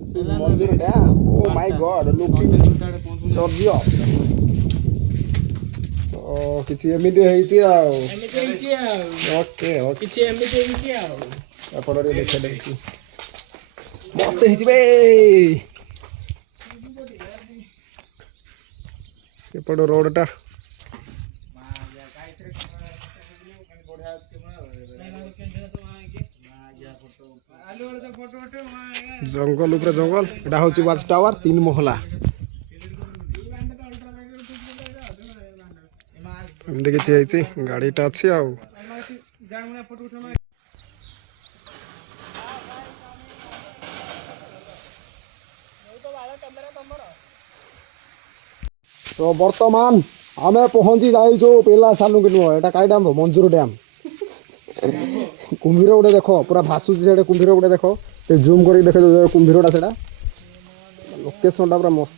This is Manjur Dam. Oh my God, looking gorgeous. Oh, କିଛି ଏମିତି ହେଇଛି ଆଉ। ଓକେ ଓକେ କିଛି ଏମିତି ହେଇଛି ଆଉ। ଆପଣରେ ଦେଖେଇ ଦେଉଛି ମସ୍ତ ହେଇଛି ବେ। ଏପଟ ରୋଡଟା ଜଙ୍ଗଲ ଉପରେ ଜଙ୍ଗଲ। ଏଟା ହଉଛି ୱାଚ୍ ଟାୱାର 3 ମହଲା। ଏମିତି କିଛି ହେଇଛି ଗାଡ଼ିଟା ଅଛି ଆଉ। ତ ବର୍ତ୍ତମାନ ଆମେ ପହଞ୍ଚି ଯାଇଛୁ ପିଲା ସାନୁ କି ନୁହଁ ଏଇଟା କାଇ ଡ୍ୟାମ୍ ମଞ୍ଜୁର ଡ୍ୟାମ୍। କୁମ୍ଭୀର ଗୋଟେ ଦେଖ ପୁରା ଭାସୁଛି ସେଟା କୁମ୍ଭୀର ଗୋଟେ ଦେଖ ଟିକେ ଜୁମ୍ କରିକି ଦେଖ କୁମ୍ଭୀରଟା ସେଟା ଲୋକେସନଟା ପୁରା ମସ୍ତ।